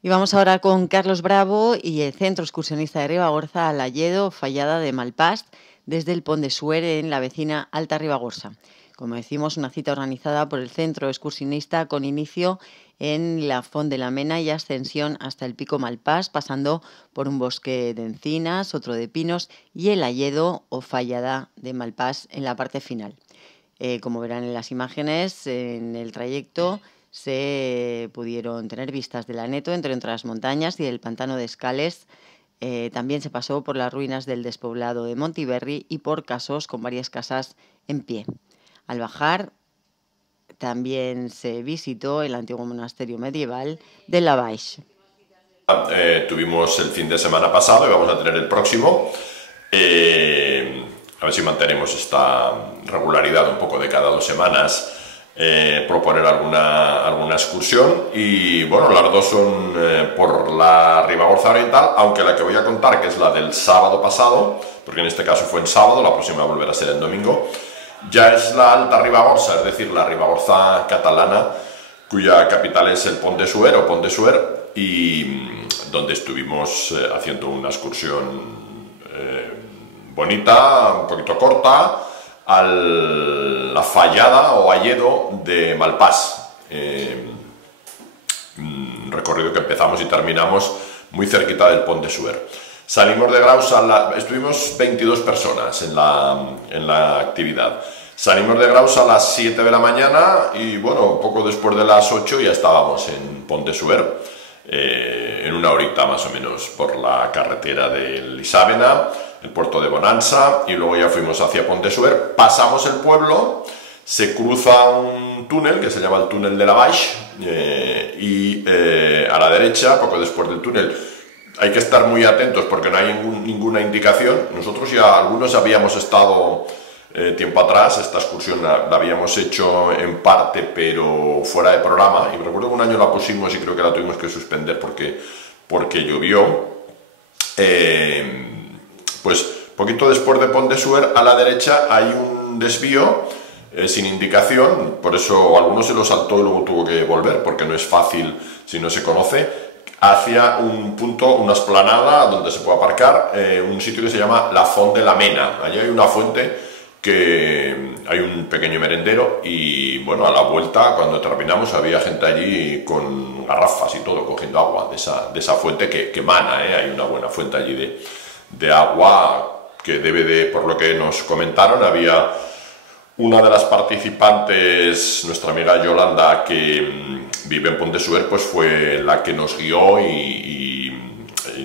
Y vamos ahora con Carlos Bravo y el Centro Excursionista de Ribagorza al Alledo, Fallada de Malpás, desde el Pont de Suert en la vecina Alta Ribagorza. Como decimos, una cita organizada por el Centro Excursionista con inicio en la Font de la Mena y ascensión hasta el Pico Malpás, pasando por un bosque de encinas, otro de pinos y el Alledo o Fallada de Malpás en la parte final. Como verán en las imágenes, en el trayecto se pudieron tener vistas de la Neto, entre otras montañas, y del pantano de Escales. También se pasó por las ruinas del despoblado de Montiberri y por casos con varias casas en pie. Al bajar, también se visitó el antiguo monasterio medieval de Lavaix. Tuvimos el fin de semana pasado y vamos a tener el próximo. A ver si mantenemos esta regularidad un poco de cada 2 semanas. Proponer alguna excursión y bueno, las dos son por la Ribagorza Oriental, aunque la que voy a contar, que es la del sábado pasado, porque en este caso fue en sábado, la próxima volverá a ser en domingo, ya es la Alta Ribagorza, es decir, la Ribagorza catalana, cuya capital es el Pont de Suert o Pont de Suert, y donde estuvimos haciendo una excursión bonita, un poquito corta, a la Fallada o Alledo de Malpás. Un recorrido que empezamos y terminamos muy cerquita del Pont de Suert. Salimos de Graus, estuvimos 22 personas en la actividad. Salimos de Graus a las 7 de la mañana y bueno, poco después de las 8 ya estábamos en Pont de Suert, en una horita más o menos por la carretera de Lisàvena, el puerto de Bonança, y luego ya fuimos hacia Pont de Suert, pasamos el pueblo, se cruza un túnel que se llama el túnel de Lavaix y a la derecha, poco después del túnel, hay que estar muy atentos porque no hay ninguna indicación. Nosotros ya algunos habíamos estado tiempo atrás, esta excursión la habíamos hecho en parte pero fuera de programa, y recuerdo que un año la pusimos y creo que la tuvimos que suspender porque llovió. Pues poquito después de Pont de Suert, a la derecha hay un desvío sin indicación, por eso algunos se lo saltó y luego tuvo que volver, porque no es fácil si no se conoce, hacia un punto, una explanada donde se puede aparcar, un sitio que se llama la Font de la Mena. Allí hay una fuente, que hay un pequeño merendero, y bueno, a la vuelta, cuando terminamos, había gente allí con garrafas y todo, cogiendo agua de esa fuente que emana, hay una buena fuente allí de agua que debe de, por lo que nos comentaron, había una de las participantes, nuestra amiga Yolanda, que vive en Pont de Suert, pues fue la que nos guió y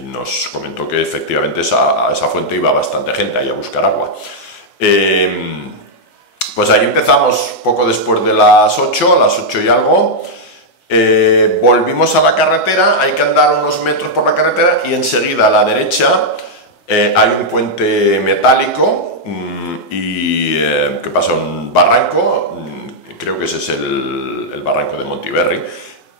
nos comentó que efectivamente a esa fuente iba bastante gente ahí a buscar agua. Pues ahí empezamos poco después de las 8, a las 8 y algo. Volvimos a la carretera, hay que andar unos metros por la carretera y enseguida a la derecha hay un puente metálico que pasa un barranco, creo que ese es el barranco de Montiberri,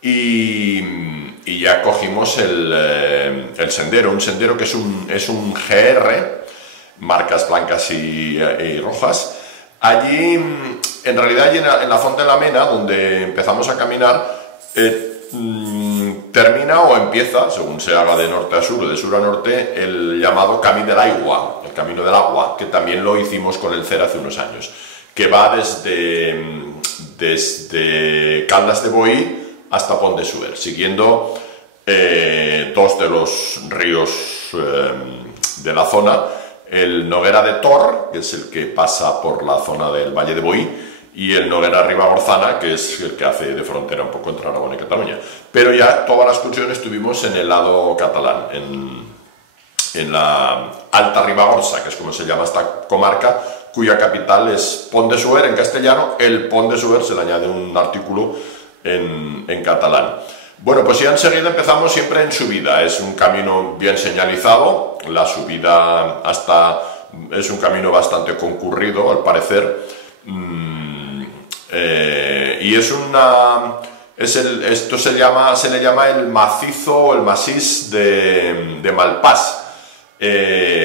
y ya cogimos el sendero, un sendero que es un GR, marcas blancas y rojas. Allí, en realidad, en la Font de la Mena, donde empezamos a caminar, termina o empieza, según se haga de norte a sur o de sur a norte, el llamado Camí del Aigua, el Camino del Agua, que también lo hicimos con el CER hace unos años, que va desde Caldas de Boí hasta Pont de Suert, siguiendo 2 de los ríos de la zona, el Noguera de Tor, que es el que pasa por la zona del Valle de Boí, y el Noguera Ribagorzana, que es el que hace de frontera un poco entre Aragón y Cataluña. Pero ya todas las excursiones estuvimos en el lado catalán, en la Alta Ribagorza, que es como se llama esta comarca, cuya capital es Pont de Suert en castellano. El Pont de Suert se le añade un artículo en catalán. Bueno, pues ya enseguida empezamos siempre en subida. Es un camino bien señalizado, la subida es un camino bastante concurrido, al parecer. Y esto se le llama el macizo o el masís de Malpás.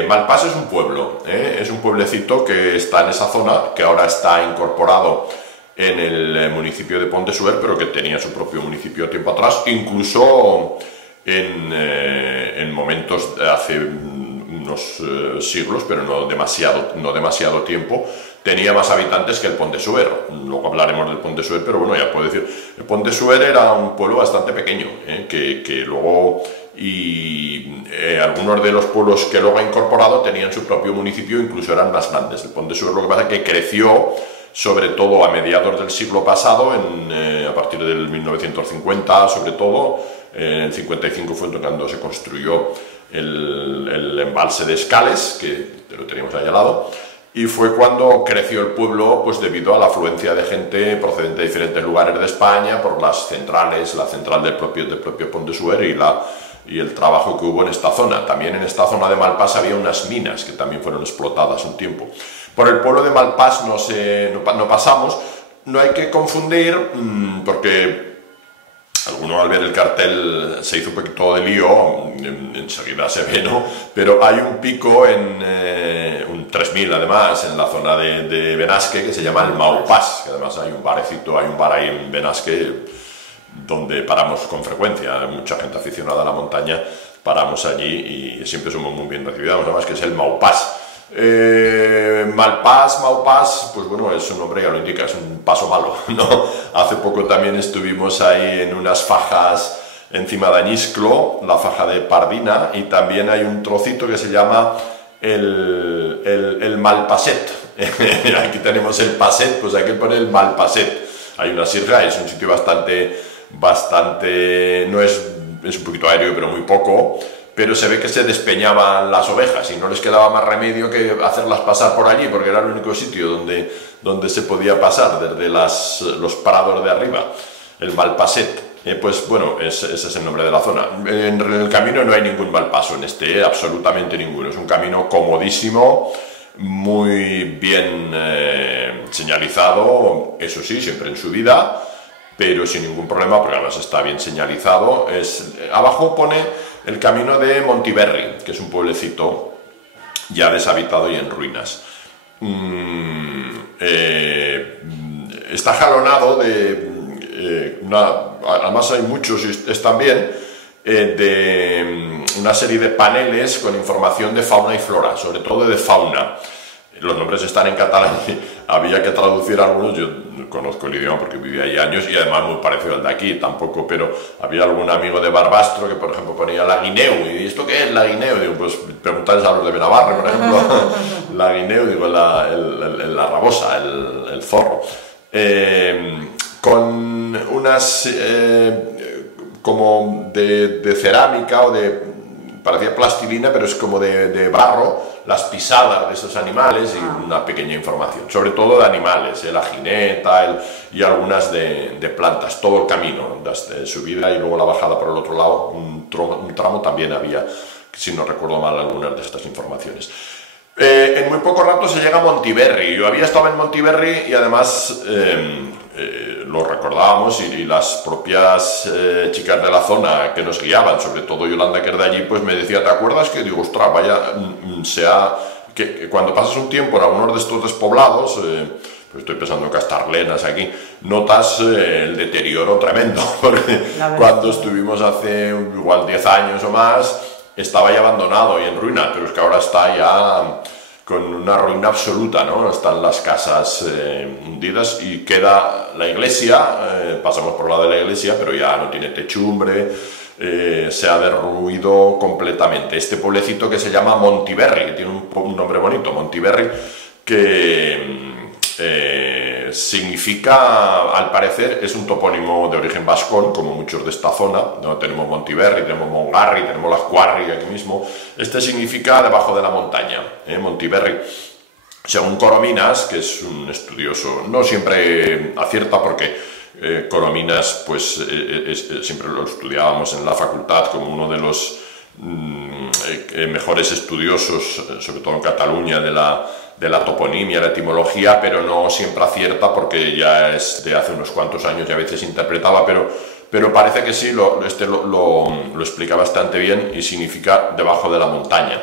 Malpás es un pueblo, es un pueblecito que está en esa zona, que ahora está incorporado en el municipio de Pont de Suert, pero que tenía su propio municipio tiempo atrás. Incluso en momentos hace unos siglos, pero no demasiado tiempo, tenía más habitantes que el Pont de Suert. Luego hablaremos del Pont de Suert, pero bueno, ya puedo decir, el Pont de Suert era un pueblo bastante pequeño, que luego, algunos de los pueblos que luego ha incorporado tenían su propio municipio, incluso eran más grandes. El Pont de Suert, lo que pasa es que creció, sobre todo a mediados del siglo pasado, a partir del 1950, sobre todo, en el 55 fue cuando se construyó el embalse de Escales, que lo teníamos ahí al lado, y fue cuando creció el pueblo, pues debido a la afluencia de gente procedente de diferentes lugares de España, por las centrales, la central del propio Pont de Suert y el trabajo que hubo en esta zona. También en esta zona de Malpàs había unas minas que también fueron explotadas un tiempo. Por el pueblo de Malpàs no pasamos. No hay que confundir, porque alguno al ver el cartel se hizo un poquito de lío, enseguida se ve, ¿no? Pero hay un pico un 3000 además, en la zona de Benasque, que se llama el Maupàs, que además hay un bar ahí en Benasque donde paramos con frecuencia, mucha gente aficionada a la montaña, paramos allí y siempre somos muy bien recibidos, además que es el Maupàs. Maupàs, pues bueno, es un nombre, ya lo indica, es un paso malo, ¿no? Hace poco también estuvimos ahí en unas fajas encima de Añisclo, la faja de Pardina, y también hay un trocito que se llama el Malpasset. Aquí tenemos el Passet, pues aquí pone el Malpasset. Hay una sirga, es un sitio bastante, no es un poquito aéreo, pero muy poco, pero se ve que se despeñaban las ovejas y no les quedaba más remedio que hacerlas pasar por allí, porque era el único sitio donde se podía pasar desde los prados de arriba, el Malpasset. Pues bueno, ese es el nombre de la zona. En el camino no hay ningún mal paso en absolutamente ninguno. Es un camino comodísimo, muy bien señalizado, eso sí, siempre en subida, pero sin ningún problema, porque además está bien señalizado. Abajo pone el camino de Montiberri, que es un pueblecito ya deshabitado y en ruinas. Está jalonado además hay muchos, están bien, de una serie de paneles con información de fauna y flora, sobre todo de fauna. Los nombres están en catalán, había que traducir algunos. Yo conozco el idioma porque viví ahí años y además muy parecido al de aquí, tampoco, pero había algún amigo de Barbastro que, por ejemplo, ponía la guineu, y ¿esto qué es la guineu? Digo, pues preguntarles a los de Benavarre, por ejemplo, la guineu, digo, la rabosa, el zorro. Con unas como de cerámica o parecía plastilina, pero es como de barro, las pisadas de esos animales y una pequeña información, sobre todo de animales, la jineta y algunas de plantas, todo el camino, de subida y luego la bajada por el otro lado, un tramo también había, si no recuerdo mal, algunas de estas informaciones. En muy poco rato se llega a Montiberri. Yo había estado en Montiberri y además lo recordábamos, y las propias chicas de la zona que nos guiaban, sobre todo Yolanda, que era de allí, pues me decía, ¿te acuerdas que? Digo, ostras, vaya, que cuando pasas un tiempo en algunos de estos despoblados, pues estoy pensando en Castarlenas aquí, notas el deterioro tremendo, porque cuando estuvimos hace igual 10 años o más, estaba ya abandonado y en ruina, pero es que ahora está ya con una ruina absoluta, ¿no? Están las casas hundidas y queda la iglesia, pasamos por la de la iglesia, pero ya no tiene techumbre, se ha derruido completamente. Este pueblecito que se llama Montiberri, que tiene un nombre bonito, Montiberri, que significa, al parecer, es un topónimo de origen vascón, como muchos de esta zona, ¿no? Tenemos Montiberri, tenemos Mongarri, tenemos Las Quarri aquí mismo. Este significa debajo de la montaña, Montiberri. Según Corominas, que es un estudioso, no siempre acierta porque Corominas, pues siempre lo estudiábamos en la facultad como uno de los mejores estudiosos, sobre todo en Cataluña, de la toponimia, la etimología, pero no siempre acierta porque ya es de hace unos cuantos años y a veces interpretaba, pero parece que sí, lo explica bastante bien y significa debajo de la montaña.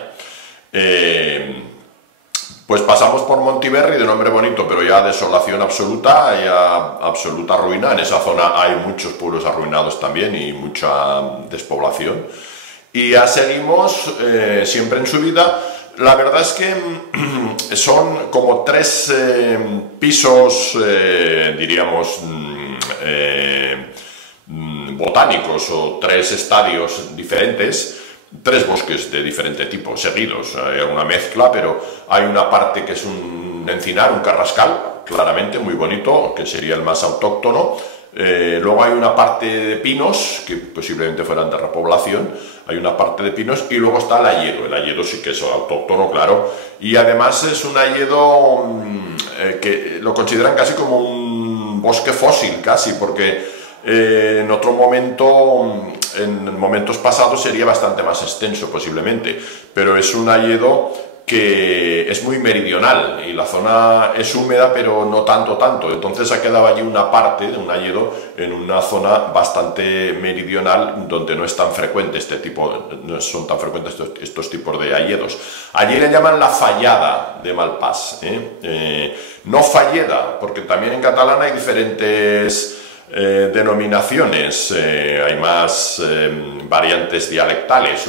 Pues pasamos por Montiberri, de nombre bonito, pero ya desolación absoluta, ya absoluta ruina. En esa zona hay muchos pueblos arruinados también y mucha despoblación. Y ya seguimos siempre en subida. La verdad es que son como 3 pisos, diríamos, botánicos, o 3 estadios diferentes. 3 bosques de diferente tipo, seguidos, hay una mezcla, pero hay una parte que es un encinar, un carrascal, claramente muy bonito, que sería el más autóctono. Luego hay una parte de pinos, que posiblemente fueran de repoblación, hay una parte de pinos, y luego está el hayedo sí que es autóctono, claro, y además es un hayedo que lo consideran casi como un bosque fósil, casi, porque en otro momento, en momentos pasados sería bastante más extenso posiblemente, pero es un hayedo que es muy meridional y la zona es húmeda pero no tanto, entonces ha quedado allí una parte de un hayedo en una zona bastante meridional donde no es tan frecuente no son tan frecuentes estos tipos de hayedos. Allí le llaman la fallada de Malpàs, no falleda, porque también en catalán hay diferentes denominaciones, hay más variantes dialectales,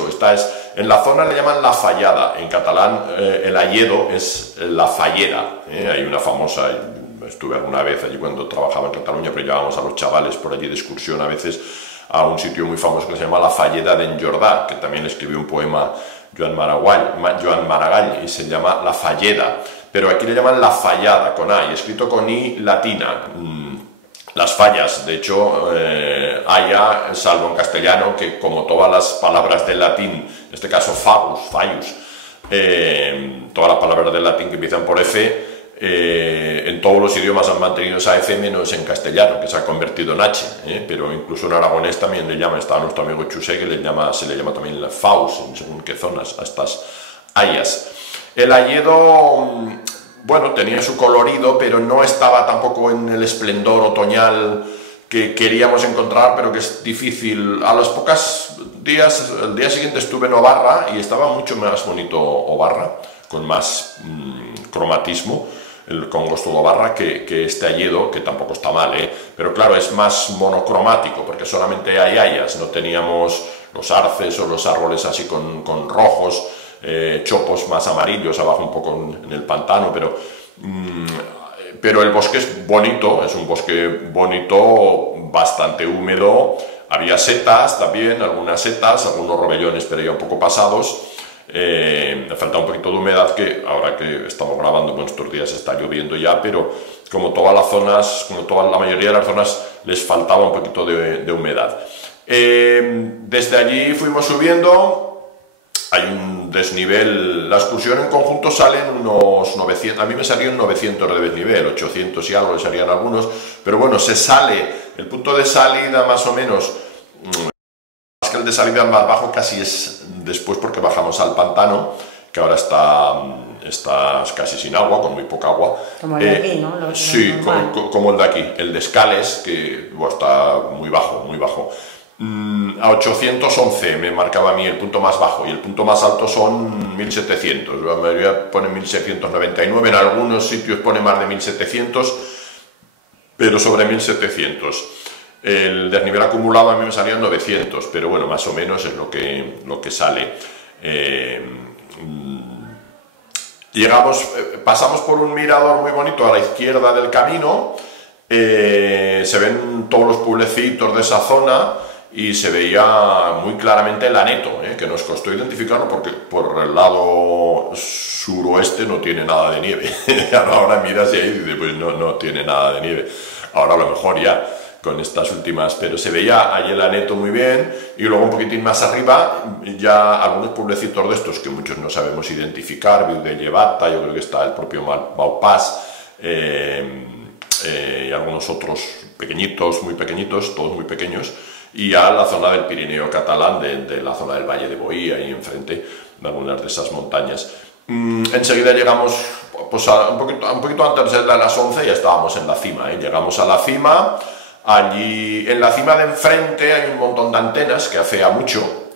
en la zona le llaman la fallada, en catalán el hayedo es la fallera, hay una famosa, estuve alguna vez allí cuando trabajaba en Cataluña, pero llevábamos a los chavales por allí de excursión a veces a un sitio muy famoso que se llama la Falleda d'Enjordà, que también escribió un poema Joan Maragall y se llama La Falleda, pero aquí le llaman la fallada con A y escrito con I latina. Las fallas, de hecho, haya, salvo en castellano, que como todas las palabras del latín, en este caso fallus, todas las palabras del latín que empiezan por F, en todos los idiomas han mantenido esa F menos en castellano, que se ha convertido en H, pero incluso en aragonés también le llama, está nuestro amigo Chusé, que se le llama también la faus, en según qué zonas, a estas hayas. El hayedo, bueno, tenía su colorido, pero no estaba tampoco en el esplendor otoñal que queríamos encontrar, pero que es difícil. A los pocos días, el día siguiente estuve en Obarra y estaba mucho más bonito Obarra, con más cromatismo, el congosto de Obarra, que este hayedo, que tampoco está mal, pero claro, es más monocromático, porque solamente hay hayas, no teníamos los arces o los árboles así con rojos, chopos más amarillos abajo un poco en el pantano, pero el bosque es bonito, es un bosque bonito, bastante húmedo, había setas también, algunos robellones pero ya un poco pasados, me falta un poquito de humedad, que ahora que estamos grabando en estos días está lloviendo ya, pero como todas las zonas, la mayoría de las zonas les faltaba un poquito de humedad. Desde allí fuimos subiendo. Hay un desnivel, la excursión en conjunto salen unos 900, a mí me salían 900 de desnivel, 800 y algo le salían algunos, pero bueno, el punto de salida más o menos, más que el de salida más bajo casi es después, porque bajamos al pantano, que ahora está casi sin agua, con muy poca agua. Como el de aquí, ¿no? Sí, como el de aquí, el de Escales, que está muy bajo, muy bajo. A 811 me marcaba a mí el punto más bajo, y el punto más alto son 1700, la mayoría pone 1699, en algunos sitios pone más de 1700, pero sobre 1700. El desnivel acumulado a mí me salía 900, pero bueno, más o menos es lo que sale. Pasamos por un mirador muy bonito a la izquierda del camino, se ven todos los pueblecitos de esa zona, y se veía muy claramente el Aneto, que nos costó identificarlo porque por el lado suroeste no tiene nada de nieve. Ahora miras y ahí dices, pues no tiene nada de nieve. Ahora a lo mejor ya con estas últimas, pero se veía ahí el Aneto muy bien, y luego un poquitín más arriba ya algunos pueblecitos de estos que muchos no sabemos identificar, Viu de Llevata, yo creo que está el propio Malpàs, y algunos otros pequeñitos, muy pequeñitos, todos muy pequeños, y ya la zona del Pirineo catalán, de la zona del Valle de Boí, ahí enfrente de algunas de esas montañas. Enseguida llegamos, pues un poquito antes de las 11 ya estábamos en la cima, llegamos a la cima. Allí en la cima de enfrente hay un montón de antenas que afea mucho,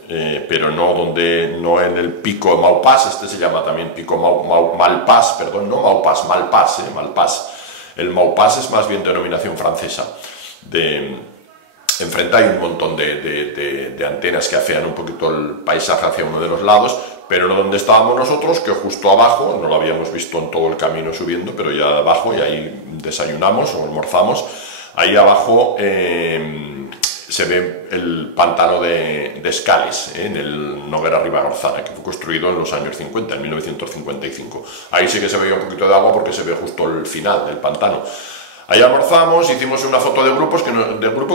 pero no en el pico Maupas. Este se llama también pico Malpas, perdón, no Maupas, Malpas, Malpas. El Maupas es más bien denominación francesa. Enfrente hay un montón de antenas que afean un poquito el paisaje hacia uno de los lados, pero no donde estábamos nosotros, que justo abajo, no lo habíamos visto en todo el camino subiendo, pero ya abajo, y ahí desayunamos o almorzamos, ahí abajo se ve el pantano de Escales, en el Noguera Ribagorzana, que fue construido en los años 50, en 1955. Ahí sí que se veía un poquito de agua porque se ve justo el final del pantano. Ahí almorzamos, hicimos una foto de grupo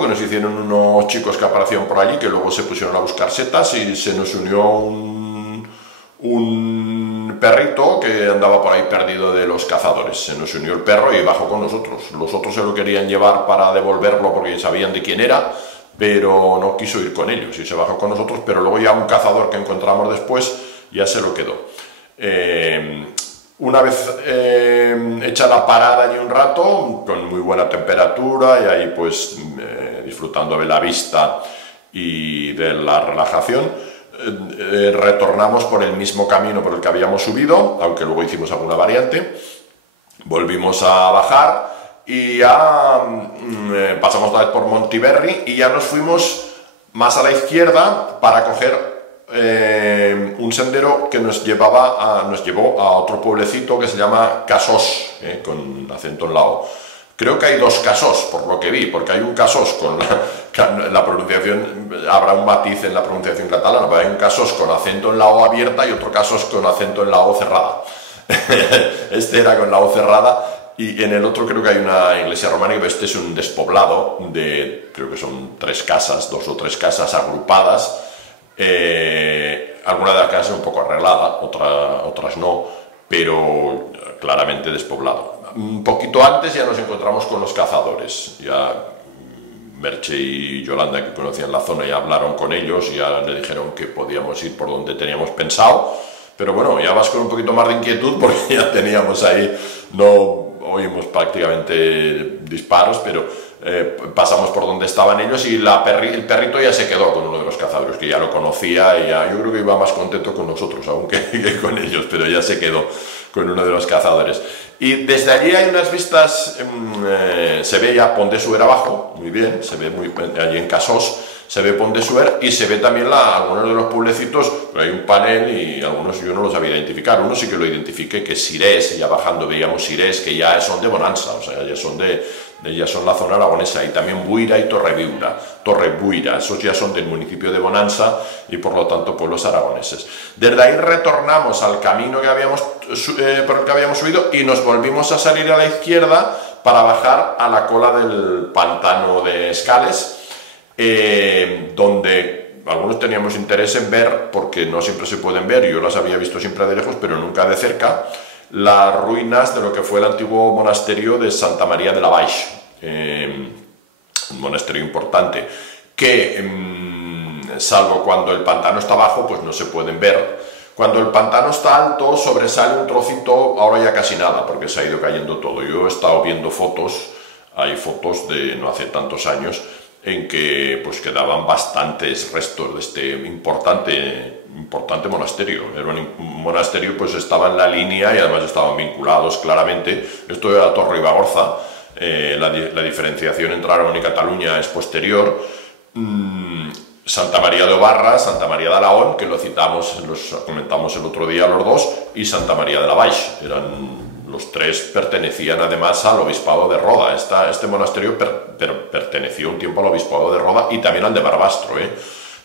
que nos hicieron unos chicos que aparecieron por allí, que luego se pusieron a buscar setas, y se nos unió un perrito que andaba por ahí perdido de los cazadores. Se nos unió el perro y bajó con nosotros. Los otros se lo querían llevar para devolverlo porque sabían de quién era, pero no quiso ir con ellos y se bajó con nosotros, pero luego ya un cazador que encontramos después ya se lo quedó. Una vez hecha la parada allí un rato, con muy buena temperatura, y ahí pues disfrutando de la vista y de la relajación, retornamos por el mismo camino por el que habíamos subido, aunque luego hicimos alguna variante. Volvimos a bajar y ya pasamos otra vez por Montiberri y ya nos fuimos más a la izquierda para coger un sendero que nos llevó a otro pueblecito que se llama Casós, con acento en la O. Creo que hay dos Casós, por lo que vi, porque hay un Casós con la pronunciación, habrá un matiz en la pronunciación catalana, pero hay un Casós con acento en la O abierta y otro Casós con acento en la O cerrada. Este era con la O cerrada, y en el otro creo que hay una iglesia románica, pero este es un despoblado de, creo que son 3 casas, 2 o 3 casas agrupadas. Alguna de las casas un poco arreglada, otras no, pero claramente despoblado. Un poquito antes ya nos encontramos con los cazadores. Ya Merche y Yolanda, que conocían la zona, ya hablaron con ellos y ya le dijeron que podíamos ir por donde teníamos pensado. Pero bueno, ya vas con un poquito más de inquietud porque ya teníamos ahí, no oímos prácticamente disparos, pero pasamos por donde estaban ellos, y el perrito ya se quedó con uno de los cazadores, que ya lo conocía, y ya, yo creo que iba más contento con nosotros aún que con ellos, pero ya se quedó con uno de los cazadores. Y desde allí hay unas vistas, se ve ya Pont de Suert abajo, muy bien, se ve allí en Casós, se ve Pont de Suert, y se ve también algunos de los pueblecitos, pero hay un panel y algunos yo no los sabía identificar. Uno sí que lo identifiqué, que es Sirés, ya bajando veíamos Sirés, que ya son de Bonanza, o sea, ya son la zona aragonesa, y también Buira y Torrebuira, esos ya son del municipio de Bonanza y por lo tanto pueblos aragoneses. Desde ahí retornamos al camino por el que habíamos subido y nos volvimos a salir a la izquierda para bajar a la cola del pantano de Escales, donde algunos teníamos interés en ver, porque no siempre se pueden ver, yo las había visto siempre de lejos pero nunca de cerca, las ruinas de lo que fue el antiguo monasterio de Santa María de la Vaixa, un monasterio importante que, salvo cuando el pantano está bajo, pues no se pueden ver. Cuando el pantano está alto, sobresale un trocito, ahora ya casi nada, porque se ha ido cayendo todo. Yo he estado viendo fotos, hay fotos de no hace tantos años, en que pues quedaban bastantes restos de este importante monasterio. Era un monasterio, pues estaba en la línea y además estaban vinculados claramente. Esto era Torre Ribagorza, la diferenciación entre Aragón y Cataluña es posterior. Santa María de Obarra, Santa María de Alagón, que lo comentamos el otro día los dos, y Santa María de la Vaixa. Los 3 pertenecían además al obispado de Roda. Este monasterio perteneció un tiempo al obispado de Roda y también al de Barbastro,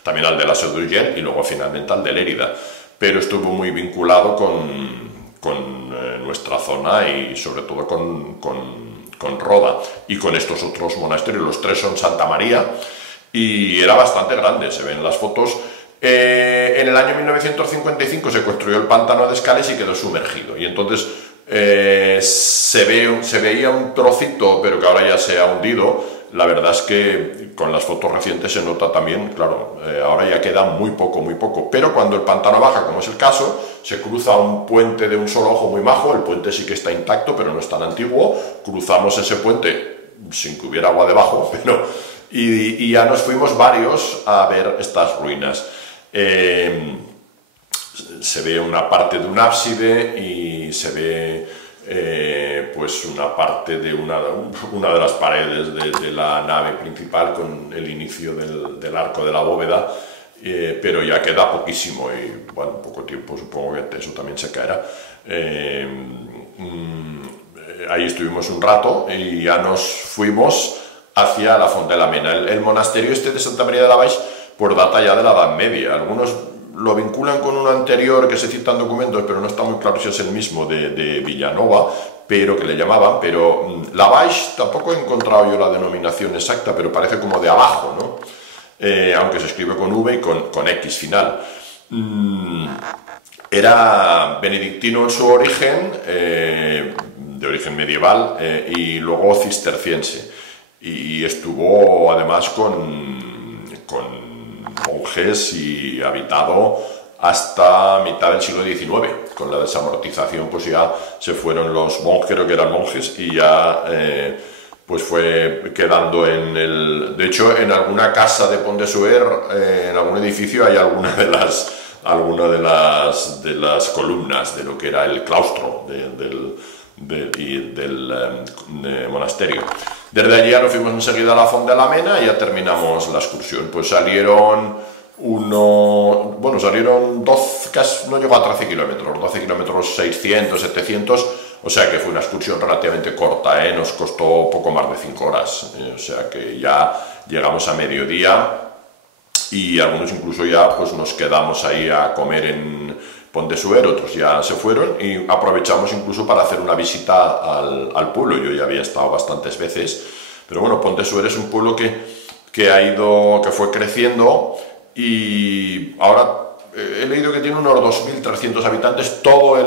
también al de la Seu d'Urgell y luego finalmente al de Lérida, pero estuvo muy vinculado con nuestra zona y sobre todo con Roda y con estos otros monasterios. Los 3 son Santa María y era bastante grande, se ven las fotos. En el año 1955 se construyó el pantano de Escales y quedó sumergido, y entonces se veía un trocito, pero que ahora ya se ha hundido. La verdad es que con las fotos recientes se nota también, claro, ahora ya queda muy poco, pero cuando el pantano baja, como es el caso, se cruza un puente de un solo ojo muy majo. El puente sí que está intacto, pero no es tan antiguo. Cruzamos ese puente sin que hubiera agua debajo, y ya nos fuimos varios a ver estas ruinas. Se ve una parte de un ábside y se ve pues una parte de una de las paredes de la nave principal con el inicio del arco de la bóveda, pero ya queda poquísimo y bueno, poco tiempo, supongo que eso también se caerá. Ahí estuvimos un rato y ya nos fuimos hacia la Font de la Mena. El monasterio este de Santa María de la Baix por data ya de la Edad Media. Algunos lo vinculan con uno anterior que se citan documentos, pero no está muy claro si es el mismo de Villanova, pero que le llamaban, pero la Baix tampoco he encontrado yo la denominación exacta, pero parece como de abajo, ¿no? Aunque se escribe con V y con X final. Era benedictino en su origen, de origen medieval, y luego cisterciense. Y estuvo además con monjes y habitado hasta mitad del siglo XIX. Con la desamortización pues ya se fueron los monjes, creo que eran monjes, y ya pues fue quedando en el... De hecho, en alguna casa de Pont de Suert, en algún edificio hay alguna de las columnas de lo que era el claustro del monasterio. Desde allí ya nos fuimos enseguida a la Font de la Mena y ya terminamos la excursión. Pues salieron 12, casi, no llegó a 13 kilómetros, 12 kilómetros 600, 700, o sea que fue una excursión relativamente corta, nos costó poco más de 5 horas, o sea que ya llegamos a mediodía y algunos incluso ya pues nos quedamos ahí a comer en Pont de Suert, otros ya se fueron y aprovechamos incluso para hacer una visita al pueblo. Yo ya había estado bastantes veces, pero bueno, Pont de Suert es un pueblo que fue creciendo y ahora he leído que tiene unos 2.300 habitantes todo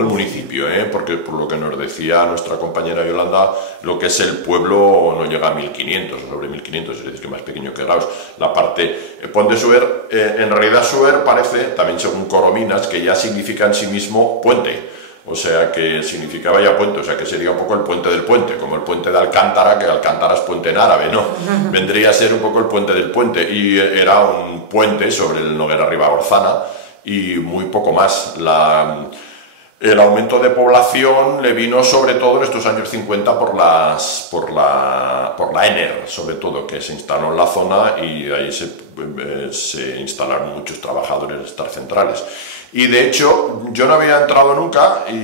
el municipio, porque por lo que nos decía nuestra compañera Yolanda, lo que es el pueblo no llega a 1.500 o sobre 1.500, es decir, que más pequeño que Graus. La parte Pont de Suert, en realidad Suert parece, también según Corominas, que ya significa en sí mismo puente. O sea que significaba ya puente, o sea que sería un poco el puente del puente, como el puente de Alcántara, que Alcántara es puente en árabe, ¿no? Vendría a ser un poco el puente del puente, y era un puente sobre el Noguera Ribagorzana, y muy poco más. El aumento de población le vino sobre todo en estos años 50 por la ENER, sobre todo, que se instaló en la zona y ahí se instalaron muchos trabajadores de estas centrales. Y de hecho, yo no había entrado nunca y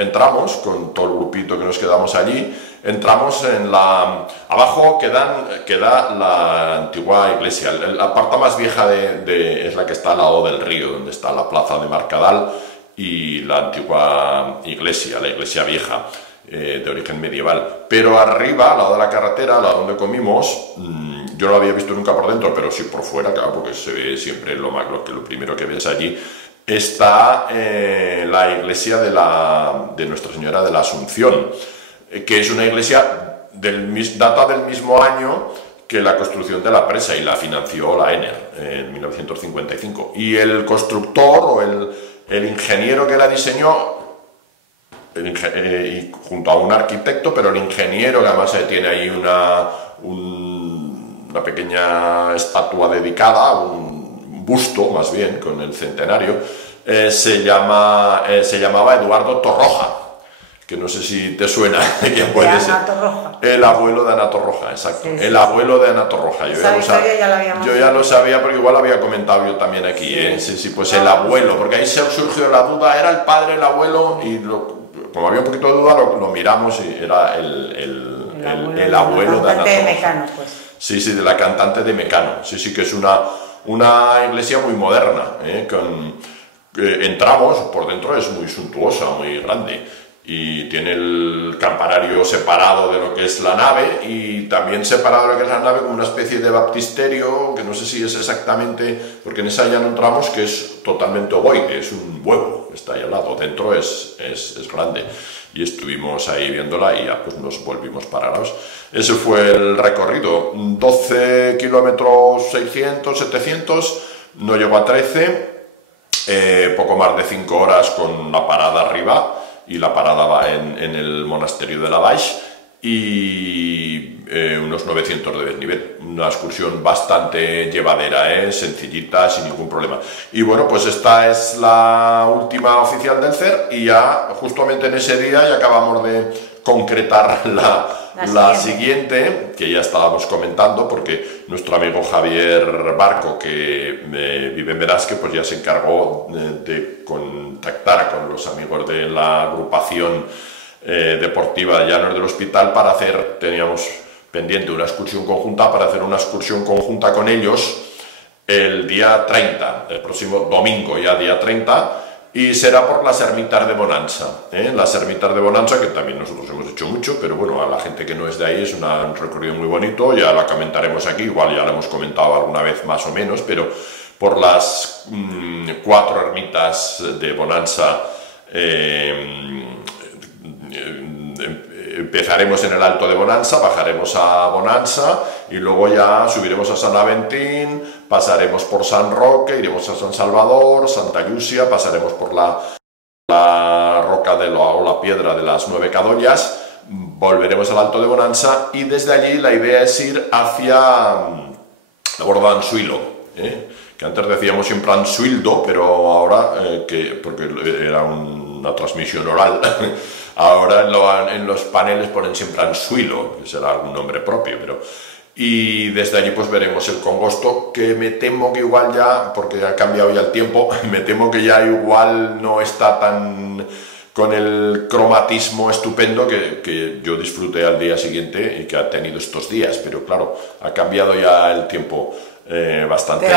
entramos con todo el grupito que nos quedamos allí. Entramos en abajo queda la antigua iglesia. La parte más vieja es la que está al lado del río, donde está la plaza de Mercadal y la antigua iglesia, la iglesia vieja, de origen medieval. Pero arriba, al lado de la carretera, al lado donde comimos, yo no lo había visto nunca por dentro, pero sí por fuera, claro, porque se ve siempre lo primero que ves allí, está la iglesia de Nuestra Señora de la Asunción, que es una iglesia data del mismo año que la construcción de la presa y la financió la ENER en 1955. Y el constructor o el ingeniero que la diseñó, y junto a un arquitecto, pero el ingeniero, que además tiene ahí una pequeña estatua dedicada, un busto más bien, con el centenario, se llamaba Eduardo Torroja, que no sé si te suena. ¿Quién puede ser? El abuelo de Ana Torroja, exacto. Sí, el abuelo de Ana Torroja. Yo ya lo sabía, porque igual lo había comentado yo también aquí. Sí, pues el abuelo, porque ahí se surgió la duda, ¿era el padre, el abuelo? Y como había un poquito de duda, lo miramos y era el abuelo de Ana Torroja. Mecano, pues. Sí, de la cantante de Mecano. Sí, que es una iglesia muy moderna. Entramos, por dentro es muy suntuosa, muy grande. Y tiene el campanario separado de lo que es la nave y también separado de lo que es la nave con una especie de baptisterio, que no sé si es exactamente, porque en esa ya no entramos, que es totalmente ovoide, es un huevo, está ahí al lado, dentro es grande. Y estuvimos ahí viéndola y ya pues nos volvimos para Graus. Ese fue el recorrido, 12 kilómetros 600, 700, no llegó a 13, poco más de 5 horas con la parada arriba, y la parada va en el monasterio de la Baix, y unos 900 de desnivel. Una excursión bastante llevadera, sencillita, sin ningún problema. Y bueno, pues esta es la última oficial del CER y ya justamente en ese día ya acabamos de concretar la siguiente, que ya estábamos comentando, porque nuestro amigo Javier Barco, que vive en Benasque, pues ya se encargó de contactar con los amigos de la agrupación deportiva de Llanos del Hospital para hacer, teníamos pendiente una excursión conjunta, para hacer una excursión conjunta con ellos el día 30, el próximo domingo ya día 30, y será por las ermitas de Bonanza, las ermitas de Bonanza, que también nosotros hemos hecho mucho, pero bueno, a la gente que no es de ahí es un recorrido muy bonito, ya la comentaremos aquí, igual ya la hemos comentado alguna vez más o menos, pero por las 4 ermitas de Bonanza empezaremos en el Alto de Bonanza, bajaremos a Bonanza y luego ya subiremos a San Aventín, pasaremos por San Roque, iremos a San Salvador, Santa Llucia, pasaremos por la roca o la piedra de las 9 Cadollas, volveremos al Alto de Bonanza y desde allí la idea es ir hacia la Borda de Ansuilo, que antes decíamos siempre Ansuildo, pero ahora, porque era una transmisión oral, ahora en los paneles ponen siempre Ansuilo, que será algún nombre propio, pero... Y desde allí pues veremos el Congosto, que me temo que igual ya, porque ha cambiado ya el tiempo, me temo que ya igual no está tan con el cromatismo estupendo que yo disfruté al día siguiente y que ha tenido estos días, pero claro, ha cambiado ya el tiempo bastante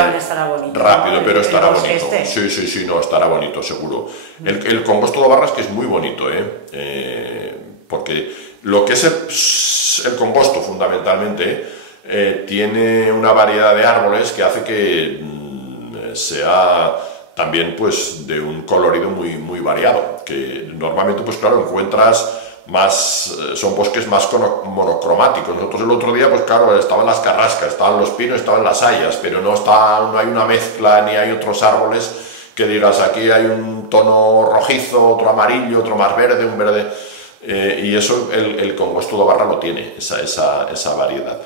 rápido, ¿no? Pero estará bonito. Sí, no, estará bonito, seguro. El Congosto de Barras, que es muy bonito, porque lo que es el Congosto fundamentalmente tiene una variedad de árboles que hace que sea también pues de un colorido muy variado, que normalmente pues claro encuentras más, son bosques más monocromáticos. Nosotros el otro día pues claro estaban las carrascas, estaban los pinos, estaban las hayas, pero no hay una mezcla ni hay otros árboles que digas aquí hay un tono rojizo, otro amarillo, otro más verde, un verde, y eso el Congosto de Barra lo tiene, esa variedad.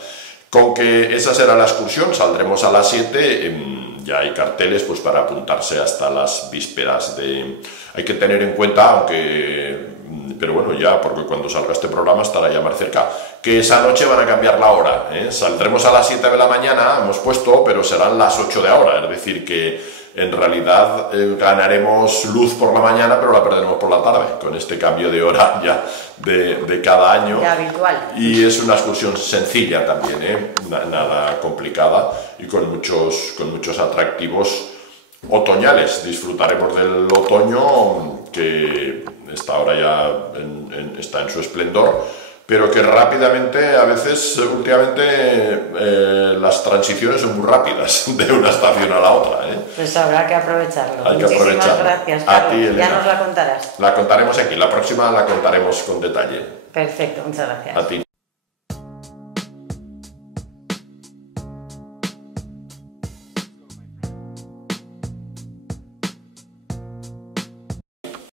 Con que esa será la excursión, saldremos a las 7, ya hay carteles pues para apuntarse hasta las vísperas de... Hay que tener en cuenta, aunque... Pero bueno, ya, porque cuando salga este programa estará ya más cerca, que esa noche van a cambiar la hora, Saldremos a las 7 de la mañana, hemos puesto, pero serán las 8 de ahora, es decir que en realidad ganaremos luz por la mañana, pero la perderemos por la tarde, con este cambio de hora ya de cada año. Ya habitual. Y es una excursión sencilla también, nada complicada y con muchos atractivos otoñales. Disfrutaremos del otoño, que está ahora ya está en su esplendor, pero que rápidamente, a veces, últimamente, las transiciones son muy rápidas de una estación a la otra. Pues habrá que aprovecharlo. Muchísimas gracias, Carlos. Ya nos la contarás. La contaremos aquí, la próxima la contaremos con detalle. Perfecto, muchas gracias. A ti.